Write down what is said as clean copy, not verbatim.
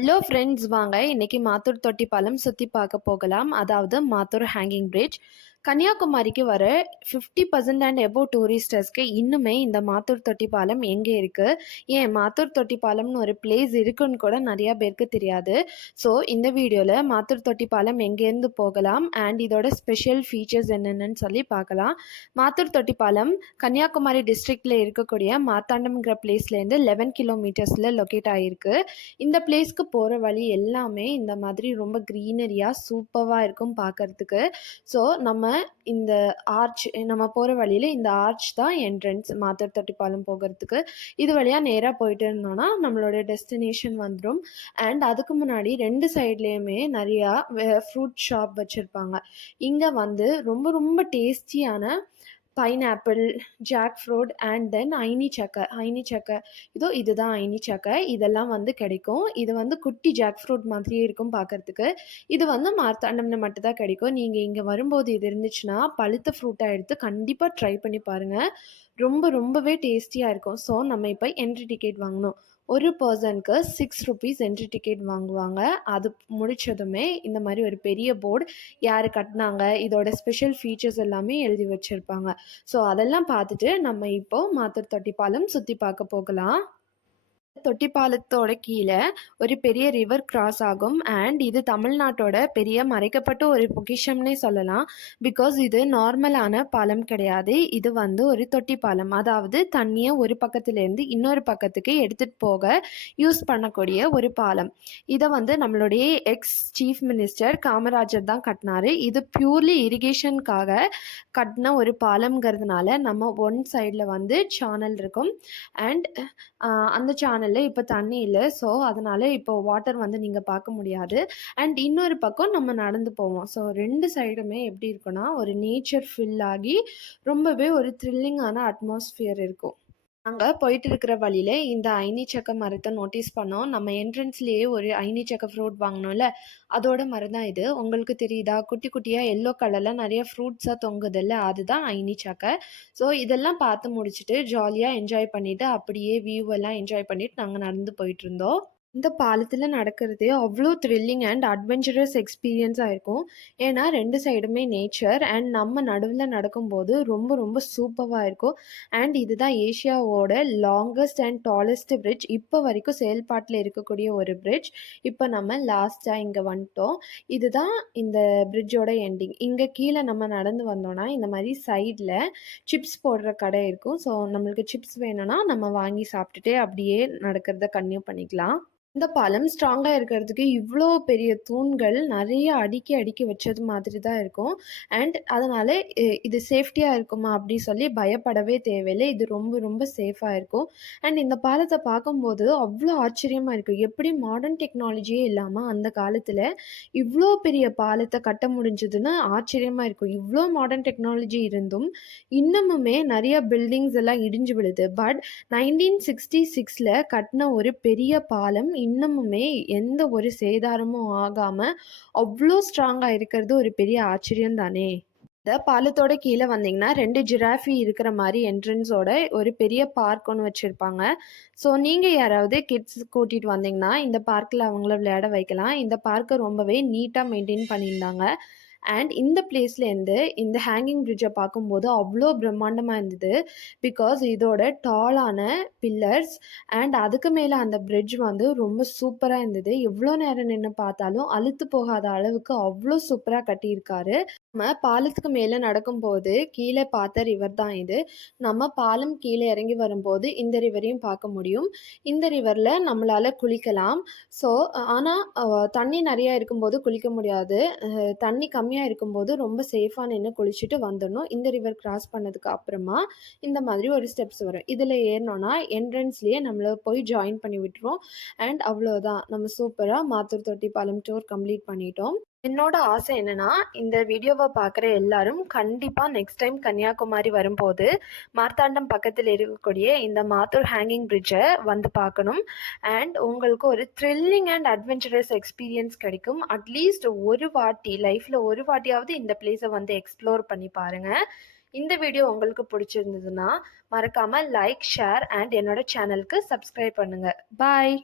Hello friends, வாங்க இன்னைக்கு மாத்தூர் தொட்டி பாலம் சுற்றி பார்க்க போகலாம். அதாவது மாத்தூர் ஹேங்கிங் பிரிட்ஜ். கன்னியாகுமரிக்கு வர 50% அண்ட் எபோவ் டூரிஸ்டர்ஸ்க்கு இன்னுமே இந்த மாத்தூர் தொட்டி பாலம் எங்கே இருக்குது, ஏன் மாத்தூர் தொட்டி பாலம்னு ஒரு பிளேஸ் இருக்குன்னு கூட நிறையா பேருக்கு தெரியாது. ஸோ இந்த வீடியோவில் மாத்தூர் தொட்டி பாலம் எங்கேருந்து போகலாம் அண்ட் இதோட ஸ்பெஷல் ஃபீச்சர்ஸ் என்னென்னு சொல்லி பார்க்கலாம். மாத்தூர் தொட்டி பாலம் கன்னியாகுமரி டிஸ்ட்ரிக்டில் இருக்கக்கூடிய மார்த்தாண்டம்ங்கிற பிளேஸ்லேருந்து 11 கிலோமீட்டர்ஸில் லொக்கேட் ஆகிருக்கு. இந்த பிளேஸ்க்கு போகிற வழி எல்லாமே இந்த மாதிரி ரொம்ப க்ரீனரியாக சூப்பராக இருக்கும் பார்க்குறதுக்கு. ஸோ இந்த நம்ம போகிற வழியில் இந்த ஆர்ச் தான் என்ட்ரன்ஸ் மாத்தூர் தொட்டி பாலம் போகிறதுக்கு. இது வழியாக நேராக போயிட்டு இருந்தோன்னா நம்மளோட டெஸ்டினேஷன் வந்துடும். அண்ட் அதுக்கு முன்னாடி 2 சைட்லேயுமே நிறையா ஃப்ரூட் ஷாப் வச்சுருப்பாங்க. இங்கே வந்து ரொம்ப ரொம்ப டேஸ்டியான pineapple, jackfruit and then ஐனி சக்கை இதுதான் ஐனி சக்கை. இதெல்லாம் வந்து கிடைக்கும். இது வந்து குட்டி ஜாக் ஃப்ரூட் மாதிரியே இருக்கும் பார்க்குறதுக்கு. இது வந்து மார்த்தாண்டம்ல மட்டும்தான் கிடைக்கும். நீங்கள் இங்கே வரும்போது இது இருந்துச்சுன்னா பழுத்த ஃப்ரூட்டாக எடுத்து கண்டிப்பாக ட்ரை பண்ணி பாருங்கள். ரொம்பவே டேஸ்டியாக இருக்கும். ஸோ நம்ம இப்போ என்ட்ரி டிக்கெட் வாங்கணும். ஒரு பர்சனுக்கு 6 ருபீஸ் என்ட்ரி டிக்கெட் வாங்குவாங்க. அது முடித்ததுமே இந்த மாதிரி ஒரு பெரிய போர்டு யார் கட்டினாங்க, இதோட ஸ்பெஷல் ஃபீச்சர்ஸ் எல்லாமே எழுதி வச்சுருப்பாங்க. ஸோ அதெல்லாம் பார்த்துட்டு நம்ம இப்போது மாத்தூர் தொட்டி பாலம் சுற்றி பார்க்க போகலாம். தொட்டி பாலத்தோட கீழே ஒரு பெரிய ரிவர் கிராஸ் ஆகும். அண்ட் இது தமிழ்நாட்டோட பெரிய மறைக்கப்பட்ட ஒரு பொக்கிஷம்னே சொல்லலாம். பிகாஸ் இது நார்மலான பாலம் கிடையாது. இது வந்து ஒரு தொட்டி பாலம். அதாவது தண்ணியை ஒரு பக்கத்துலேருந்து இன்னொரு பக்கத்துக்கு எடுத்துகிட்டு போக யூஸ் பண்ணக்கூடிய ஒரு பாலம். இதை வந்து நம்மளுடைய எக்ஸ் சீஃப் மினிஸ்டர் காமராஜர் தான் கட்டினார். இது பியூர்லி இரிகேஷனுக்காக கட்டின ஒரு பாலம்ங்கிறதுனால நம்ம ஒன் சைடில் வந்து சேனல் இருக்கும். அண்ட் அந்த சேனலில் இப்போ தண்ணி இல்லை. ஸோ அதனால் இப்போ வாட்டர் வந்து நீங்கள் பார்க்க முடியாது. அண்ட் இன்னொரு பக்கம் நம்ம நடந்து போவோம். ஸோ 2 சைடுமே எப்படி இருக்குன்னா ஒரு நேச்சர் ஃபில் ஆகி ரொம்பவே ஒரு த்ரில்லிங்கான அட்மாஸ்ஃபியர் இருக்கும். அங்கே போயிட்டு இருக்கிற வழியில இந்த ஐனி சக்கை மரத்தை நோட்டீஸ் பண்ணோம். நம்ம என்ட்ரன்ஸ்லேயே ஒரு ஐனி சக்கை ஃப்ரூட் வாங்கினோம்ல, அதோட மரம் தான் இது. உங்களுக்கு தெரியுதா? குட்டி குட்டியாக எல்லோ கலரில் நிறைய ஃப்ரூட்ஸாக தொங்குதில்ல, அதுதான் ஐனி சக்கை. ஸோ இதெல்லாம் பார்த்து முடிச்சுட்டு ஜாலியாக என்ஜாய் பண்ணிவிட்டு அப்படியே வியூவெல்லாம் என்ஜாய் பண்ணிவிட்டு நாங்கள் நடந்து போயிட்டு இருந்தோம். இந்த பாலத்தில் நடக்கிறதே அவ்வளோ த்ரில்லிங் அண்ட் அட்வென்ச்சரஸ் எக்ஸ்பீரியன்ஸாக இருக்கும். ஏன்னா 2 சைடுமே நேச்சர் அண்ட் நம்ம நடுவில் நடக்கும்போது ரொம்ப சூப்பராக இருக்கும். அண்ட் இதுதான் ஏஷியாவோட லாங்கஸ்ட் அண்ட் டாலஸ்ட் பிரிட்ஜ். இப்போ வரைக்கும் செயல்பாட்டில் இருக்கக்கூடிய ஒரு பிரிட்ஜ். இப்போ நம்ம லாஸ்ட்டாக இங்கே வந்துட்டோம். இதுதான் இந்த பிரிட்ஜோட எண்டிங். இங்கே கீழே நம்ம நடந்து வந்தோன்னா இந்த மாதிரி சைடில் சிப்ஸ் போடுற கடை இருக்கும். ஸோ நம்மளுக்கு சிப்ஸ் வேணும்னா நம்ம வாங்கி சாப்பிட்டுட்டே அப்படியே நடக்கிறத கன்டினியூ பண்ணிக்கலாம். இந்த பாலம் ஸ்ட்ராங்காக இருக்கிறதுக்கு இவ்வளோ பெரிய தூண்கள் நிறைய அடுக்கி வச்சது மாதிரி தான் இருக்கும். அண்ட் அதனால் இது சேஃப்டியாக இருக்குமா அப்படி சொல்லி பயப்படவே தேவையில்லை. இது ரொம்ப சேஃபாக இருக்கும். அண்ட் இந்த பாலத்தை பார்க்கும்போது அவ்வளோ ஆச்சரியமாக இருக்கும். எப்படி மாடர்ன் டெக்னாலஜியே இல்லாமல் அந்த காலத்தில் இவ்வளோ பெரிய பாலத்தை கட்ட முடிஞ்சதுன்னு ஆச்சரியமாக இருக்கும். இவ்வளோ மாடர்ன் டெக்னாலஜி இருந்தும் இன்னமுமே நிறைய பில்டிங்ஸ் எல்லாம் இடிஞ்சு விழுது. பட் 1966 கட்டின ஒரு பெரிய பாலம் இன்னமுமே எந்த ஒரு சேதாரமும் ஆகாமல் அவ்வளோ ஸ்ட்ராங்காக இருக்கிறது ஒரு பெரிய ஆச்சரியம் தானே. இந்த பாலத்தோட கீழே வந்தீங்கன்னா 2 ஜிராஃபி இருக்கிற மாதிரி என்ட்ரன்ஸோட ஒரு பெரிய பார்க் ஒன்று வச்சுருப்பாங்க. ஸோ நீங்கள் யாராவது கிட்ஸ் கூட்டிகிட்டு வந்தீங்கன்னா இந்த பார்க்கில் அவங்கள விளையாட வைக்கலாம். இந்த பார்க்கை ரொம்பவே நீட்டாக மெயின்டைன் பண்ணியிருந்தாங்க. அண்ட் இந்த பிளேஸ்லேருந்து இந்த ஹேங்கிங் பிரிட்ஜை பார்க்கும்போது அவ்வளோ பிரம்மாண்டமாக இருந்தது. பிகாஸ் இதோட டாலான பில்லர்ஸ் அண்ட் அதுக்கு மேலே அந்த பிரிட்ஜ் வந்து ரொம்ப சூப்பராக இருந்தது. எவ்வளோ நேரம் நின்று பார்த்தாலும் அலுத்து போகாத அளவுக்கு அவ்வளோ சூப்பராக கட்டியிருக்காரு. நம்ம பாலத்துக்கு மேலே நடக்கும்போது கீழே பார்த்த ரிவர் தான் இது. நம்ம பாலம் கீழே இறங்கி வரும்போது இந்த ரிவரையும் பார்க்க முடியும். இந்த ரிவரில் நம்மளால் குளிக்கலாம். ஸோ ஆனால் தண்ணி நிறையா இருக்கும்போது குளிக்க முடியாது. தண்ணி கம்மியாக இருக்கும்போது ரொம்ப சேஃபாக நின்று குளிச்சுட்டு வந்துடணும். இந்த ரிவர் கிராஸ் பண்ணதுக்கு அப்புறமா இந்த மாதிரி ஒரு ஸ்டெப்ஸ் வரும். இதில் ஏறினோன்னா என்ட்ரன்ஸ்லேயே நம்மளை போய் ஜாயின் பண்ணி விட்டுரும். அண்ட் அவ்வளோதான், நம்ம சூப்பராக மாத்தூர் தொட்டி பாலம் டூர் கம்ப்ளீட் பண்ணிட்டோம். என்னோட ஆசை என்னன்னா, இந்த வீடியோவை பார்க்குற எல்லாரும் கண்டிப்பாக நெக்ஸ்ட் டைம் கன்னியாகுமரி வரும்போது மார்த்தாண்டம் பக்கத்தில் இருக்கக்கூடிய இந்த மாத்தூர் ஹேங்கிங் பிரிட்ஜை வந்து பார்க்கணும். அண்ட் உங்களுக்கு ஒரு த்ரில்லிங் அண்ட் அட்வென்ச்சரஸ் எக்ஸ்பீரியன்ஸ் கிடைக்கும். அட்லீஸ்ட் லைஃப்பில் ஒரு வாட்டியாவது இந்த பிளேஸை வந்து எக்ஸ்ப்ளோர் பண்ணி பாருங்கள். இந்த வீடியோ உங்களுக்கு பிடிச்சிருந்ததுன்னா மறக்காமல் லைக், ஷேர் அண்ட் என்னோட சேனலுக்கு சப்ஸ்கிரைப் பண்ணுங்கள். பாய்.